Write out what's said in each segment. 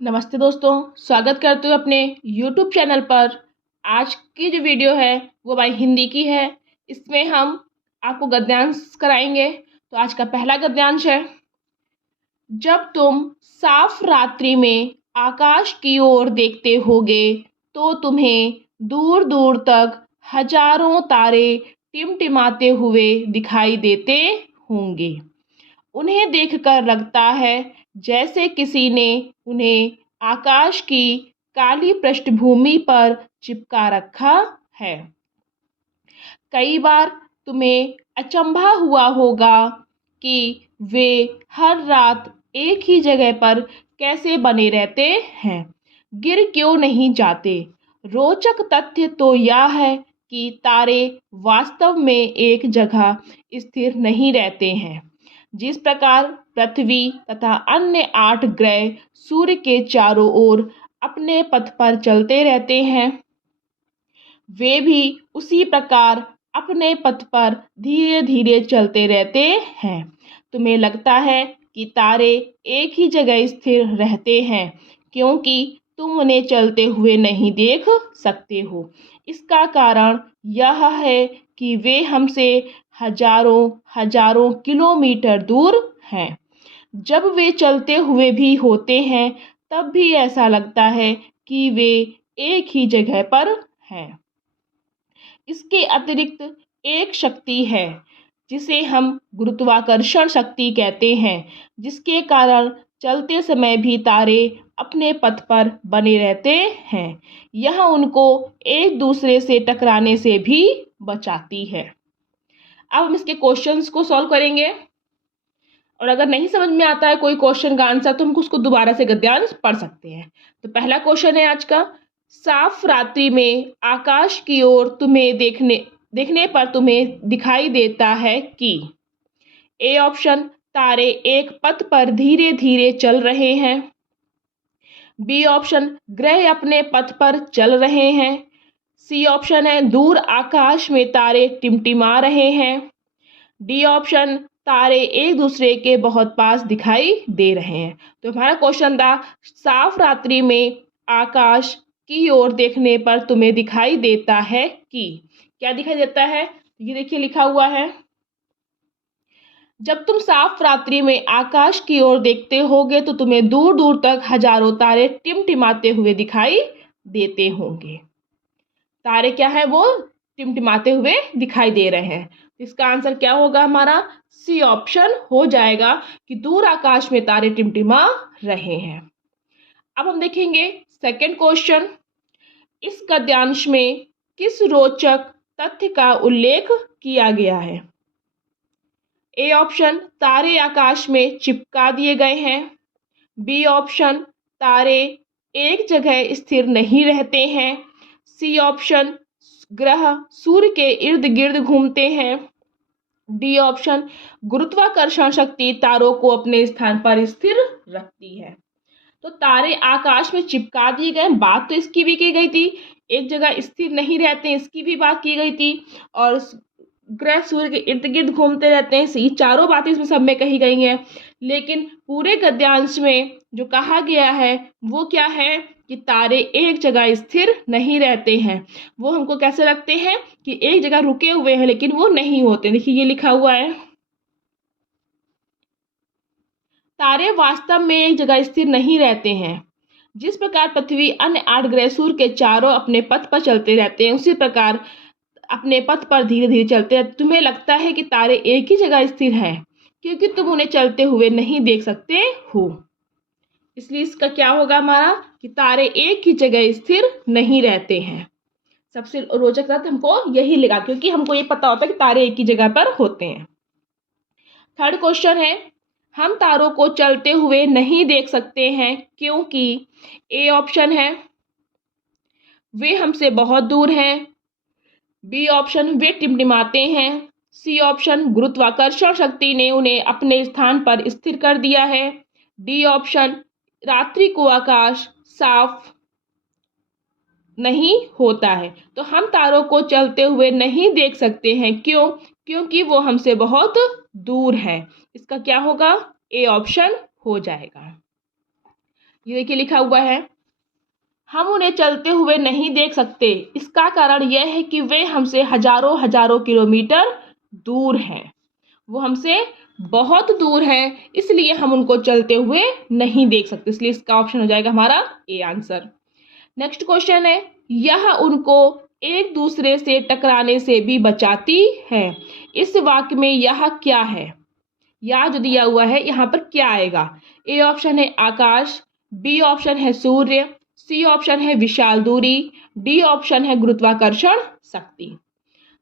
नमस्ते दोस्तों, स्वागत करते हुए अपने YouTube चैनल पर। आज की जो वीडियो है वो भाई हिंदी की है। इसमें हम आपको गद्यांश कराएंगे। तो आज का पहला गद्यांश है। जब तुम साफ रात्रि में आकाश की ओर देखते होगे तो तुम्हें दूर दूर तक हजारों तारे टिमटिमाते हुए दिखाई देते होंगे। उन्हें देखकर लगता है जैसे किसी ने उन्हें आकाश की काली पृष्ठभूमि पर चिपका रखा है। कई बार तुम्हें अचंभा हुआ होगा कि वे हर रात एक ही जगह पर कैसे बने रहते हैं, गिर क्यों नहीं जाते। रोचक तथ्य तो यह है कि तारे वास्तव में एक जगह स्थिर नहीं रहते हैं। जिस प्रकार पृथ्वी तथा अन्य 8 ग्रह सूर्य के चारों ओर अपने पथ पर चलते रहते हैं, वे भी उसी प्रकार अपने पथ पर धीरे धीरे चलते रहते हैं। तुम्हें लगता है कि तारे एक ही जगह स्थिर रहते हैं क्योंकि तुम उन्हें चलते हुए नहीं देख सकते हो। इसका कारण यह है कि वे हमसे हजारों हजारों किलोमीटर दूर हैं। जब वे चलते हुए भी होते हैं तब भी ऐसा लगता है कि वे एक ही जगह पर हैं। इसके अतिरिक्त एक शक्ति है जिसे हम गुरुत्वाकर्षण शक्ति कहते हैं, जिसके कारण चलते समय भी तारे अपने पथ पर बने रहते हैं। यह उनको एक दूसरे से टकराने से भी बचाती है। अब हम इसके क्वेश्चंस को सॉल्व करेंगे और अगर नहीं समझ में आता है कोई क्वेश्चन का आंसर तो हम उसको दोबारा से गद्यांश पढ़ सकते हैं। तो पहला क्वेश्चन है आज का। साफ रात्रि में आकाश की ओर तुम्हें देखने पर तुम्हें दिखाई देता है कि ए ऑप्शन तारे एक पथ पर धीरे धीरे चल रहे हैं। बी ऑप्शन ग्रह अपने पथ पर चल रहे हैं। सी ऑप्शन है दूर आकाश में तारे टिमटिमा रहे हैं। डी ऑप्शन तारे एक दूसरे के बहुत पास दिखाई दे रहे हैं। तो हमारा क्वेश्चन था साफ रात्रि में आकाश की ओर देखने पर तुम्हें दिखाई देता है कि, क्या दिखाई देता है, ये देखिए लिखा हुआ है। जब तुम साफ रात्रि में आकाश की ओर देखते होगे तो तुम्हें दूर दूर तक हजारों तारे टिमटिमाते हुए दिखाई देते होंगे। तारे क्या है, वो टिमटिमाते हुए दिखाई दे रहे हैं। इसका आंसर क्या होगा हमारा, सी ऑप्शन हो जाएगा कि दूर आकाश में तारे टिमटिमा रहे हैं। अब हम देखेंगे सेकंड क्वेश्चन। इस गद्यांश में किस रोचक तथ्य का उल्लेख किया गया है। ए ऑप्शन तारे आकाश में चिपका दिए गए हैं। बी ऑप्शन तारे एक जगह स्थिर नहीं रहते हैं। सी ऑप्शन ग्रह सूर्य के इर्द गिर्द घूमते हैं। डी ऑप्शन गुरुत्वाकर्षण शक्ति तारों को अपने स्थान पर स्थिर रखती है। तो तारे आकाश में चिपका दिए गए, बात तो इसकी भी की गई थी, एक जगह स्थिर नहीं रहते इसकी भी बात की गई थी, और ग्रह सूर्य के इर्द गिर्द घूमते रहते हैं, ये चारों बातें इसमें सब में कही गई हैं। लेकिन पूरे गद्यांश में जो कहा गया है वो क्या है कि तारे एक जगह स्थिर नहीं रहते हैं। वो हमको कैसे लगते हैं कि एक जगह रुके हुए हैं लेकिन वो नहीं होते। देखिए ये लिखा हुआ है, तारे वास्तव में एक जगह स्थिर नहीं रहते हैं। जिस प्रकार पृथ्वी अन्य 8 ग्रह सूर्य के चारों अपने पथ पर चलते रहते हैं, उसी प्रकार अपने पथ पर धीरे धीरे चलते हैं। तुम्हें लगता है कि तारे एक ही जगह स्थिर हैं क्योंकि तुम उन्हें चलते हुए नहीं देख सकते हो। इसलिए इसका क्या होगा हमारा कि तारे एक ही जगह स्थिर नहीं रहते हैं। सबसे रोचक तथ्य हमको यही लगा क्योंकि हमको ये पता होता है कि तारे एक ही जगह पर होते हैं। थर्ड क्वेश्चन है, हम तारों को चलते हुए नहीं देख सकते हैं क्योंकि ए ऑप्शन है वे हमसे बहुत दूर हैं। बी ऑप्शन वे टिमटिमाते हैं। सी ऑप्शन गुरुत्वाकर्षण शक्ति ने उन्हें अपने स्थान पर स्थिर कर दिया है। डी ऑप्शन रात्रि को आकाश साफ नहीं होता है। तो हम तारों को चलते हुए नहीं देख सकते हैं, क्यों, क्योंकि वो हमसे बहुत दूर है। इसका क्या होगा, ए ऑप्शन हो जाएगा। ये देखिए लिखा हुआ है, हम उन्हें चलते हुए नहीं देख सकते। इसका कारण यह है कि वे हमसे हजारों हजारों किलोमीटर दूर हैं। वो हमसे बहुत दूर है, इसलिए हम उनको चलते हुए नहीं देख सकते। इसलिए इसका ऑप्शन हो जाएगा हमारा ए आंसर। नेक्स्ट क्वेश्चन है, यह उनको एक दूसरे से टकराने से भी बचाती है। इस वाक्य में यह क्या है? या जो दिया हुआ है यहाँ पर क्या आएगा? ए ऑप्शन है आकाश, बी ऑप्शन है सूर्य, सी ऑप्शन है विशाल दूरी, डी ऑप्शन है गुरुत्वाकर्षण शक्ति।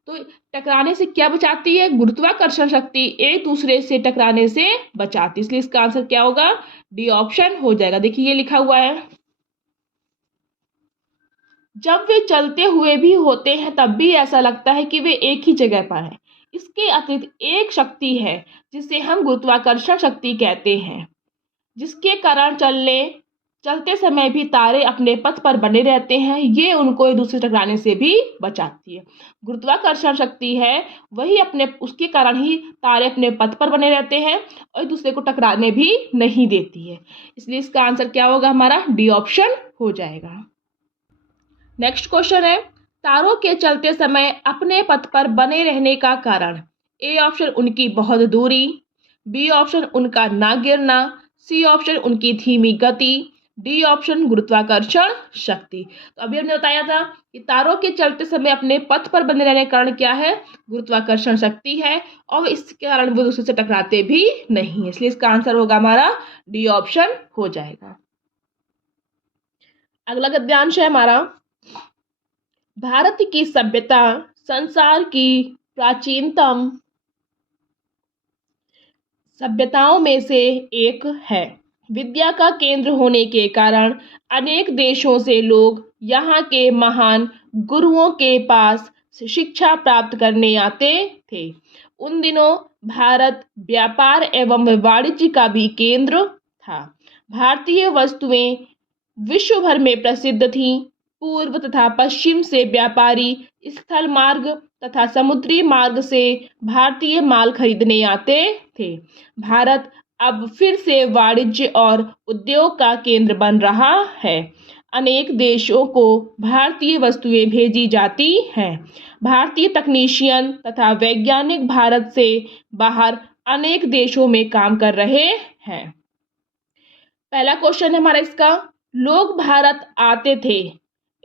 तो टकराने से क्या बचाती है? गुरुत्वाकर्षण शक्ति एक दूसरे से टकराने से बचाती, इसलिए इसका आंसर क्या होगा? डी ऑप्शन हो जाएगा। देखिए ये लिखा हुआ है, जब वे चलते हुए भी होते हैं तब भी ऐसा लगता है कि वे एक ही जगह पर हैं। इसके अतिरिक्त एक शक्ति है जिसे हम गुरुत्वाकर्षण शक्ति कहते हैं, जिसके कारण चलते समय भी तारे अपने पथ पर बने रहते हैं। ये उनको एक दूसरे से टकराने से भी बचाती है। गुरुत्वाकर्षण शक्ति है वही उसके कारण ही तारे अपने पथ पर बने रहते हैं और एक दूसरे को टकराने भी नहीं देती है। इसलिए इसका आंसर क्या होगा? हमारा डी ऑप्शन हो जाएगा। नेक्स्ट क्वेश्चन है, तारों के चलते समय अपने पथ पर बने रहने का कारण? ए ऑप्शन उनकी बहुत दूरी, बी ऑप्शन उनका ना गिरना, सी ऑप्शन उनकी धीमी गति, डी ऑप्शन गुरुत्वाकर्षण शक्ति। तो अभी हमने बताया था कि तारों के चलते समय अपने पथ पर बने रहने का कारण क्या है? गुरुत्वाकर्षण शक्ति है, और इसके कारण वो दूसरे से टकराते भी नहीं है। इसलिए इसका आंसर होगा हमारा डी ऑप्शन हो जाएगा। अगला गद्यांश है हमारा, भारत की सभ्यता संसार की प्राचीनतम सभ्यताओं में से एक है। विद्या का केंद्र होने के कारण अनेक देशों से लोग यहाँ के महान गुरुओं के पास शिक्षा प्राप्त करने आते थे। उन दिनों भारत व्यापार एवं वाणिज्य का भी केंद्र था। भारतीय वस्तुएं विश्व भर में प्रसिद्ध थीं। पूर्व तथा पश्चिम से व्यापारी स्थल मार्ग तथा समुद्री मार्ग से भारतीय माल खरीदने आते थे। भारत अब फिर से वाणिज्य और उद्योग का केंद्र बन रहा है। अनेक देशों को भारतीय वस्तुएं भेजी जाती हैं। भारतीय तकनीशियन तथा वैज्ञानिक भारत से बाहर अनेक देशों में काम कर रहे हैं। पहला क्वेश्चन है हमारा इसका, लोग भारत आते थे।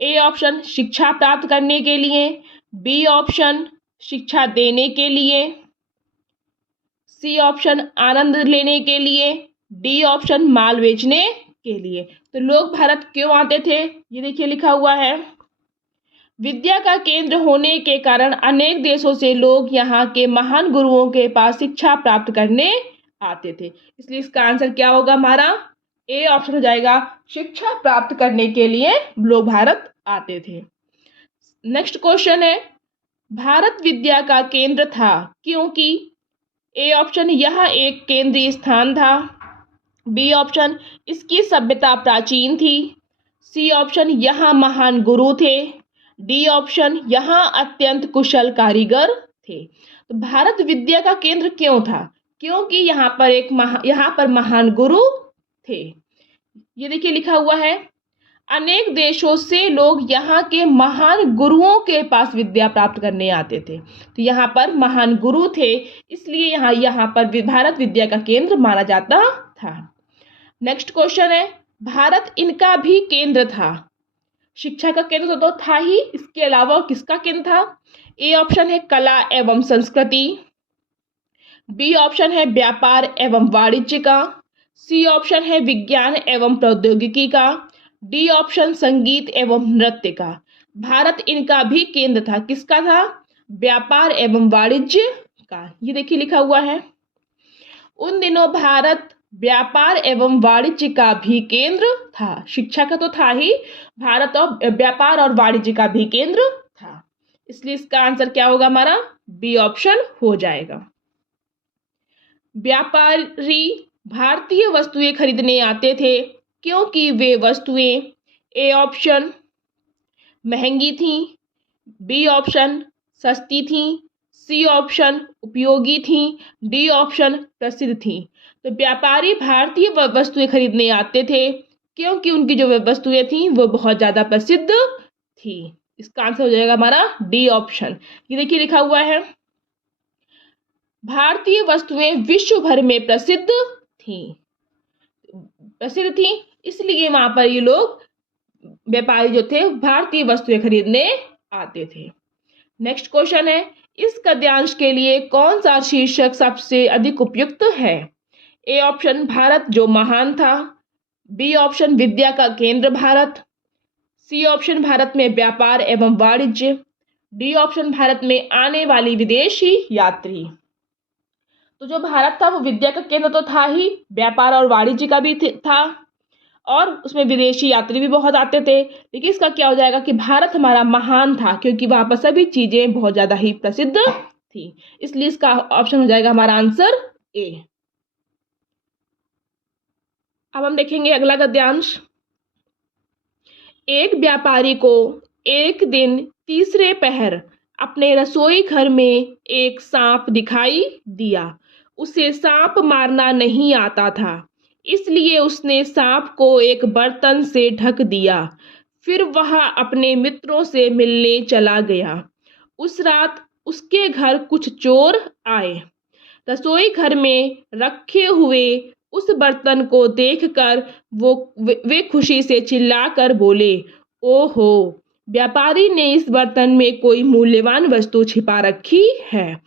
ए ऑप्शन शिक्षा प्राप्त करने के लिए, बी ऑप्शन शिक्षा देने के लिए, सी ऑप्शन आनंद लेने के लिए, डी ऑप्शन माल बेचने के लिए। तो लोग भारत क्यों आते थे? ये देखिए लिखा हुआ है, विद्या का केंद्र होने के कारण अनेक देशों से लोग यहाँ के महान गुरुओं के पास शिक्षा प्राप्त करने आते थे। इसलिए इसका आंसर क्या होगा हमारा? ए ऑप्शन हो जाएगा, शिक्षा प्राप्त करने के लिए लोग भारत आते थे। नेक्स्ट क्वेश्चन है, भारत विद्या का केंद्र था क्योंकि? ए ऑप्शन यह एक केंद्रीय स्थान था, बी ऑप्शन इसकी सभ्यता प्राचीन थी, सी ऑप्शन यहाँ महान गुरु थे, डी ऑप्शन यहाँ अत्यंत कुशल कारीगर थे। तो भारत विद्या का केंद्र क्यों था? क्योंकि यहाँ पर महान गुरु थे। ये देखिए लिखा हुआ है, अनेक देशों से लोग यहाँ के महान गुरुओं के पास विद्या प्राप्त करने आते थे। तो यहाँ पर महान गुरु थे, इसलिए यहाँ पर भारत विद्या का केंद्र माना जाता था। नेक्स्ट क्वेश्चन है, भारत इनका भी केंद्र था। शिक्षा का केंद्र तो था ही, इसके अलावा किसका केंद्र था? ए ऑप्शन है कला एवं संस्कृति, बी ऑप्शन है व्यापार एवं वाणिज्य का, सी ऑप्शन है विज्ञान एवं प्रौद्योगिकी का, डी ऑप्शन संगीत एवं नृत्य का। भारत इनका भी केंद्र था। किसका था? व्यापार एवं वाणिज्य का। ये देखिए लिखा हुआ है, उन दिनों भारत व्यापार एवं वाणिज्य का भी केंद्र था। शिक्षा का तो था ही, भारत और व्यापार और वाणिज्य का भी केंद्र था। इसलिए इसका आंसर क्या होगा हमारा? बी ऑप्शन हो जाएगा। व्यापारी भारतीय वस्तुएं खरीदने आते थे क्योंकि वे वस्तुएं ए ऑप्शन महंगी थीं, बी ऑप्शन सस्ती थीं, सी ऑप्शन उपयोगी थीं, डी ऑप्शन प्रसिद्ध थीं। तो व्यापारी भारतीय वस्तुएं खरीदने आते थे क्योंकि उनकी जो वस्तुएं थी वो बहुत ज्यादा प्रसिद्ध थी। इसका आंसर हो जाएगा हमारा डी ऑप्शन। ये देखिए लिखा हुआ है, भारतीय वस्तुएं विश्व भर में प्रसिद्ध थी, इसलिए वहां पर ये लोग व्यापारी जो थे भारतीय वस्तुएं खरीदने आते थे। नेक्स्ट क्वेश्चन है, इस गद्यांश के लिए कौन सा शीर्षक सबसे अधिक उपयुक्त है? ए ऑप्शन भारत जो महान था, बी ऑप्शन विद्या का केंद्र भारत, सी ऑप्शन भारत में व्यापार एवं वाणिज्य, डी ऑप्शन भारत में आने वाली विदेशी यात्री। तो जो भारत था वो विद्या का केंद्र तो था ही, व्यापार और वाणिज्य का भी था, और उसमें विदेशी यात्री भी बहुत आते थे। लेकिन इसका क्या हो जाएगा कि भारत हमारा महान था, क्योंकि वहां पर सभी चीजें बहुत ज्यादा ही प्रसिद्ध थी, इसलिए इसका ऑप्शन हो जाएगा हमारा आंसर ए। अब हम देखेंगे अगला गद्यांश। एक व्यापारी को एक दिन तीसरे पहर अपने रसोई घर में एक सांप दिखाई दिया। उसे सांप मारना नहीं आता था, इसलिए उसने सांप को एक बर्तन से ढक दिया। फिर वह अपने मित्रों से मिलने चला गया। उस रात उसके घर कुछ चोर आए। रसोई घर में रखे हुए उस बर्तन को देखकर वे खुशी से चिल्लाकर बोले, ओहो, व्यापारी ने इस बर्तन में कोई मूल्यवान वस्तु छिपा रखी है,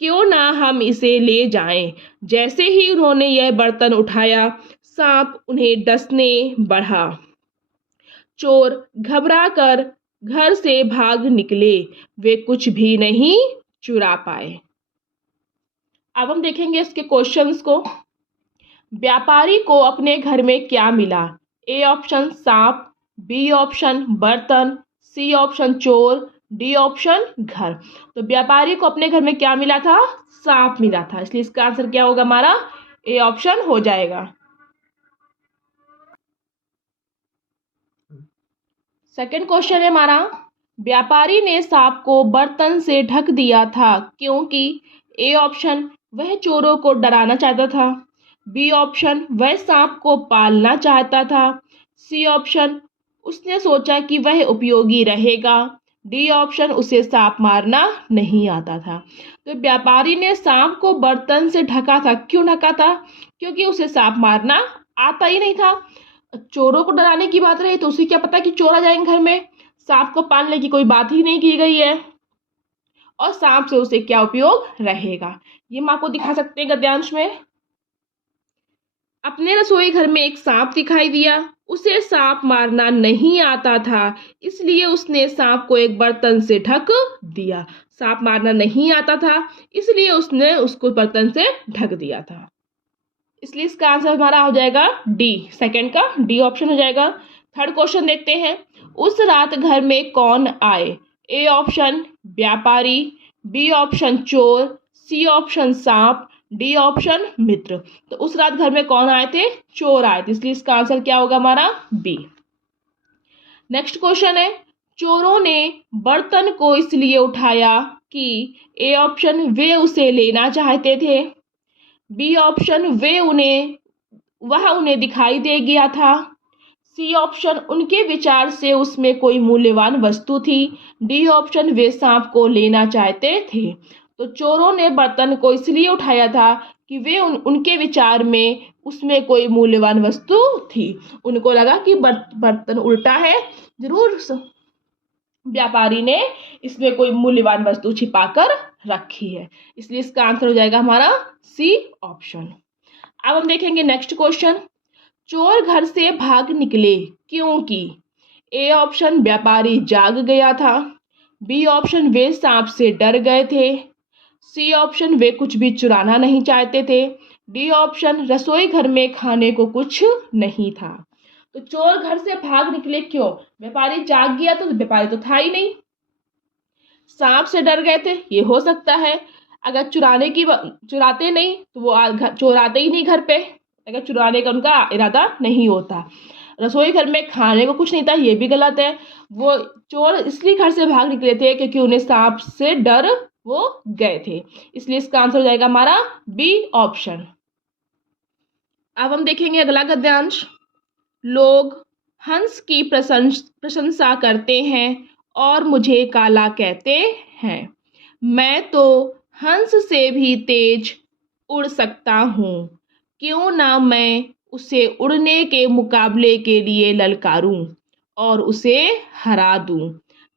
क्यों ना हम इसे ले जाएं। जैसे ही उन्होंने यह बर्तन उठाया, सांप उन्हें डसने बढ़ा। चोर घबराकर घर से भाग निकले, वे कुछ भी नहीं चुरा पाए। अब हम देखेंगे इसके क्वेश्चंस को। व्यापारी को अपने घर में क्या मिला? ए ऑप्शन सांप, बी ऑप्शन बर्तन, सी ऑप्शन चोर, डी ऑप्शन घर। तो व्यापारी को अपने घर में क्या मिला था? सांप मिला था, इसलिए इसका आंसर क्या होगा हमारा? ए ऑप्शन हो जाएगा। सेकंड क्वेश्चन है हमारा, व्यापारी ने सांप को बर्तन से ढक दिया था क्योंकि ए ऑप्शन वह चोरों को डराना चाहता था, बी ऑप्शन वह सांप को पालना चाहता था, सी ऑप्शन उसने सोचा कि वह उपयोगी रहेगा, डी ऑप्शन उसे सांप मारना नहीं आता था। तो व्यापारी ने सांप को बर्तन से ढका था। क्यों ढका था? क्योंकि उसे सांप मारना आता ही नहीं था। चोरों को डराने की बात रही तो उसे क्या पता कि चोर आ जाएंगे घर में। सांप को पालने की कोई बात ही नहीं की गई है, और सांप से उसे क्या उपयोग रहेगा। ये हम आपको दिखा सकते हैं गद्यांश में। अपने रसोई घर में एक सांप दिखाई दिया। उसे सांप मारना नहीं आता था, इसलिए उसने सांप को एक बर्तन से ढक दिया। सांप मारना नहीं आता था, इसलिए उसने उसको बर्तन से ढक दिया था। इसलिए इसका आंसर हमारा हो जाएगा डी, सेकंड का डी ऑप्शन हो जाएगा। थर्ड क्वेश्चन देखते हैं। उस रात घर में कौन आए? ए ऑप्शन व्यापारी, बी ऑप्शन चोर, सी ऑप्शन सांप, डी ऑप्शन मित्र। तो उस रात घर में कौन आए थे? चोर आए थे, इसलिए इसका आंसर क्या होगा हमारा? बी। नेक्स्ट क्वेश्चन है, चोरों ने बर्तन को इसलिए उठाया कि ए ऑप्शन वे उसे लेना चाहते थे, बी ऑप्शन वह उन्हें दिखाई दे गया था, सी ऑप्शन उनके विचार से उसमें कोई मूल्यवान वस्तु थी, डी ऑप्शन वे सांप को लेना चाहते थे। तो चोरों ने बर्तन को इसलिए उठाया था कि वे उनके विचार में उसमें कोई मूल्यवान वस्तु थी। उनको लगा कि बर्तन उल्टा है, जरूर व्यापारी ने इसमें कोई मूल्यवान वस्तु छिपाकर रखी है, इसलिए इसका आंसर हो जाएगा हमारा सी ऑप्शन। अब हम देखेंगे नेक्स्ट क्वेश्चन। चोर घर से भाग निकले क्योंकि ए ऑप्शन व्यापारी जाग गया था, बी ऑप्शन वे सांप से डर गए थे, सी ऑप्शन वे कुछ भी चुराना नहीं चाहते थे, डी ऑप्शन रसोई घर में खाने को कुछ नहीं था। तो चोर घर से भाग निकले क्यों? व्यापारी जाग गया तो व्यापारी तो था ही नहीं। सांप से डर गए थे, ये हो सकता है। अगर चुराते नहीं तो वो चोर आते ही नहीं घर पे, अगर चुराने का उनका इरादा नहीं होता। रसोई घर में खाने को कुछ नहीं था, ये भी गलत है। वो चोर इसलिए घर से भाग निकले थे क्योंकि उन्हें सांप से डर वो गए थे, इसलिए इसका आंसर हो जाएगा हमारा बी ऑप्शन। अब हम देखेंगे अगला गद्यांश। लोग हंस की प्रशंसा करते हैं और मुझे काला कहते हैं। मैं तो हंस से भी तेज उड़ सकता हूँ, क्यों ना मैं उसे उड़ने के मुकाबले के लिए ललकारूं और उसे हरा दूं।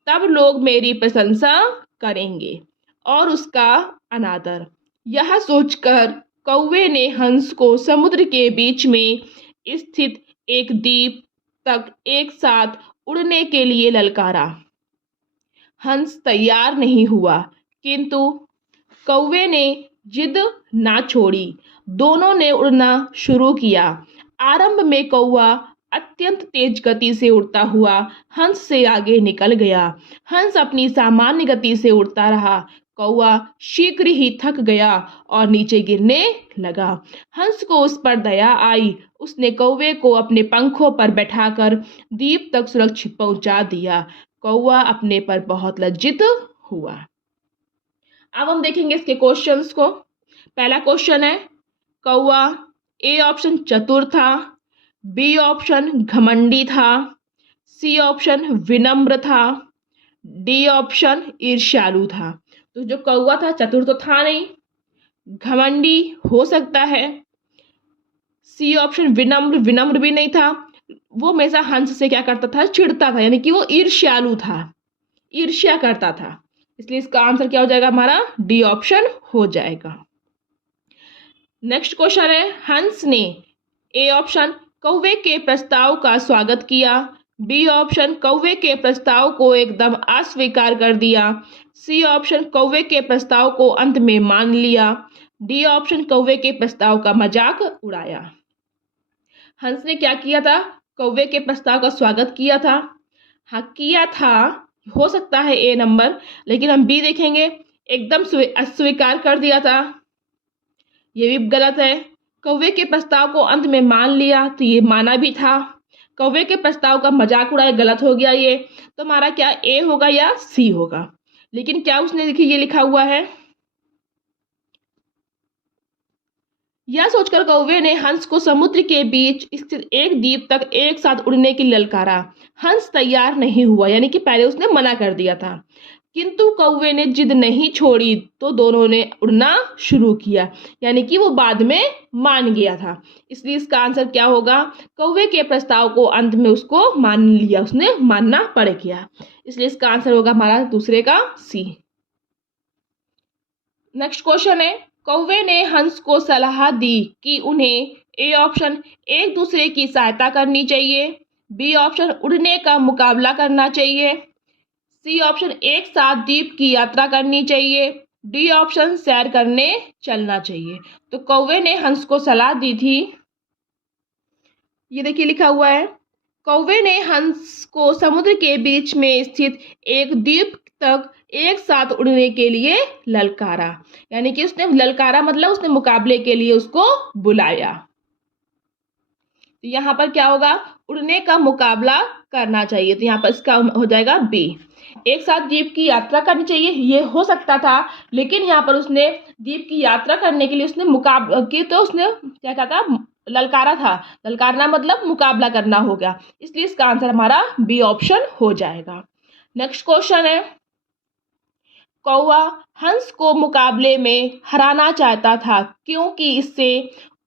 तब लोग मेरी प्रशंसा करेंगे और उसका अनादर। यह सोचकर कौवे ने हंस को समुद्र के बीच में स्थित एक द्वीप तक एक साथ उड़ने के लिए ललकारा। हंस तैयार नहीं हुआ, किंतु कौवे ने जिद ना छोड़ी। दोनों ने उड़ना शुरू किया। आरंभ में कौवा अत्यंत तेज गति से उड़ता हुआ हंस से आगे निकल गया। हंस अपनी सामान्य गति से उड़ता रहा। कौवा शीघ्र ही थक गया और नीचे गिरने लगा। हंस को उस पर दया आई। उसने कौवे को अपने पंखों पर बैठाकर द्वीप तक सुरक्षित पहुंचा दिया। कौवा अपने पर बहुत लज्जित हुआ। अब हम देखेंगे इसके क्वेश्चंस को। पहला क्वेश्चन है, कौवा ए ऑप्शन चतुर था, बी ऑप्शन घमंडी था, सी ऑप्शन विनम्र था, डी ऑप्शन ईर्ष्यालु था। तो जो कौवा था चतुर तो था नहीं, घमंडी हो सकता है, सी ऑप्शन विनम्र भी नहीं था। वो हमेशा हंस से क्या करता था, चिढ़ता था, यानी कि वो ईर्ष्यालु था, ईर्ष्या करता था। इसलिए इसका आंसर क्या हो जाएगा हमारा, डी ऑप्शन हो जाएगा। नेक्स्ट क्वेश्चन है, हंस ने ए ऑप्शन कौवे के प्रस्ताव का स्वागत किया, बी ऑप्शन कौवे के प्रस्ताव को एकदम अस्वीकार कर दिया, सी ऑप्शन कौवे के प्रस्ताव को अंत में मान लिया, डी ऑप्शन कौवे के प्रस्ताव का मजाक उड़ाया। हंस ने क्या किया था, कौवे के प्रस्ताव का स्वागत किया था। हाँ किया था, हो सकता है ए नंबर, लेकिन हम बी देखेंगे, एकदम अस्वीकार कर दिया था, ये भी गलत है। कौवे के प्रस्ताव को अंत में मान लिया, तो ये माना भी था। कौवे के प्रस्ताव का मजाक उड़ाया, गलत हो गया ये। तो हमारा क्या ए होगा या सी होगा। लेकिन क्या उसने देखिए ये लिखा हुआ है, यह सोचकर कौवे ने हंस को समुद्र के बीच स्थित एक द्वीप तक एक साथ उड़ने की ललकारा। हंस तैयार नहीं हुआ, यानी कि पहले उसने मना कर दिया था, किंतु कौवे ने जिद नहीं छोड़ी, तो दोनों ने उड़ना शुरू किया, यानी कि वो बाद में मान गया था। इसलिए इसका आंसर क्या होगा, कौवे के प्रस्ताव को अंत में उसको मान लिया, उसने मानना पड़ गया। इसलिए इसका आंसर होगा हमारा दूसरे का सी। नेक्स्ट क्वेश्चन है, कौवे ने हंस को सलाह दी कि उन्हें ए ऑप्शन एक दूसरे की सहायता करनी चाहिए, बी ऑप्शन उड़ने का मुकाबला करना चाहिए, सी ऑप्शन एक साथ द्वीप की यात्रा करनी चाहिए, डी ऑप्शन सैर करने चलना चाहिए। तो कौवे ने हंस को सलाह दी थी, ये देखिए लिखा हुआ है, कौवे ने हंस को समुद्र के बीच में स्थित एक द्वीप तक एक साथ उड़ने के लिए ललकारा, यानी कि उसने ललकारा मतलब उसने मुकाबले के लिए उसको बुलाया। तो यहाँ पर क्या होगा, उड़ने का मुकाबला करना चाहिए, तो यहाँ पर इसका हो जाएगा बी। एक साथ द्वीप की यात्रा करनी चाहिए, ये हो सकता था, लेकिन यहाँ पर उसने द्वीप की यात्रा करने के लिए उसने तो उसने क्या कहा था, ललकारा था। ललकारना मतलब मुकाबला करना हो गया, इसलिए इसका आंसर हमारा बी ऑप्शन हो जाएगा। नेक्स्ट क्वेश्चन है, कौवा हंस को मुकाबले में हराना चाहता था, क्योंकि इससे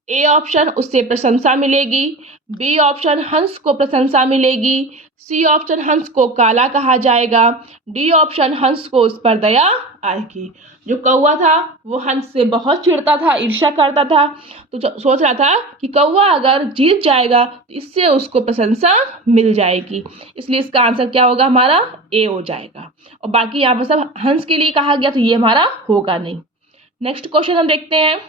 ए ऑप्शन उससे प्रशंसा मिलेगी, बी ऑप्शन हंस को प्रशंसा मिलेगी, सी ऑप्शन हंस को काला कहा जाएगा, डी ऑप्शन हंस को उस पर दया आएगी। जो कौवा था वो हंस से बहुत चिढ़ता था, ईर्ष्या करता था, तो सोच रहा था कि कौवा अगर जीत जाएगा तो इससे उसको प्रशंसा मिल जाएगी। इसलिए इसका आंसर क्या होगा हमारा, ए हो जाएगा। और बाकी यहाँ पर सब हंस के लिए कहा गया, तो ये हमारा होगा नहीं। नेक्स्ट क्वेश्चन हम देखते हैं,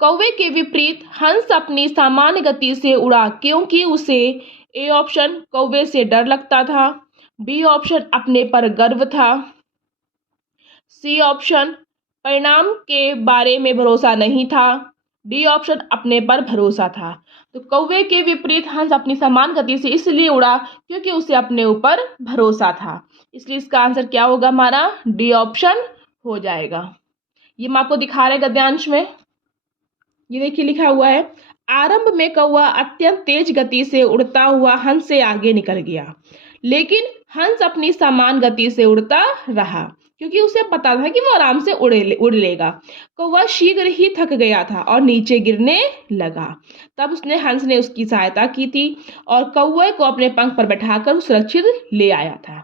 कौवे के विपरीत हंस अपनी सामान्य गति से उड़ा, क्योंकि उसे ए ऑप्शन कौवे से डर लगता था, बी ऑप्शन अपने पर गर्व था, सी ऑप्शन परिणाम के बारे में भरोसा नहीं था, डी ऑप्शन अपने पर भरोसा था। तो कौवे के विपरीत हंस अपनी समान गति से इसलिए उड़ा क्योंकि उसे अपने ऊपर भरोसा था। इसलिए इसका आंसर क्या होगा हमारा, डी ऑप्शन हो जाएगा। ये मैं आपको दिखा रहे गद्यांश में, ये देखिए लिखा हुआ है, आरंभ में कौवा अत्यंत तेज गति से उड़ता हुआ हंस से आगे निकल गया, लेकिन हंस अपनी समान गति से उड़ता रहा क्योंकि उसे पता था कि वो आराम से उड़ लेगा। कौवा शीघ्र ही थक गया था और नीचे गिरने लगा। तब हंस ने उसकी सहायता की थी और कौवे को अपने पंख पर बैठाकर सुरक्षित ले आया था।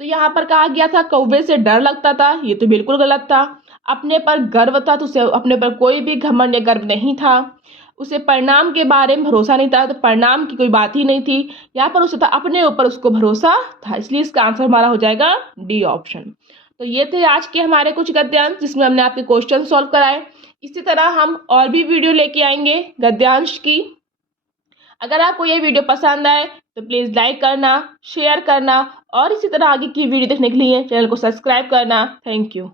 तो यहाँ पर कहा गया था कौवे से डर लगता था, ये तो बिल्कुल गलत था। अपने पर गर्व था, तो उसे अपने पर कोई भी घमंड या गर्व नहीं था। उसे परिणाम के बारे में भरोसा नहीं था, तो परिणाम की कोई बात ही नहीं थी। यहाँ पर उसे था अपने ऊपर उसको भरोसा था, इसलिए इसका आंसर हमारा हो जाएगा डी ऑप्शन। तो ये थे आज के हमारे कुछ गद्यांश जिसमें हमने आपके क्वेश्चन सॉल्व कराए। इसी तरह हम और भी वीडियो लेके आएंगे गद्यांश की। अगर आपको ये वीडियो पसंद आए तो प्लीज़ लाइक करना, शेयर करना और इसी तरह आगे की वीडियो देखने के लिए चैनल को सब्सक्राइब करना। Thank you.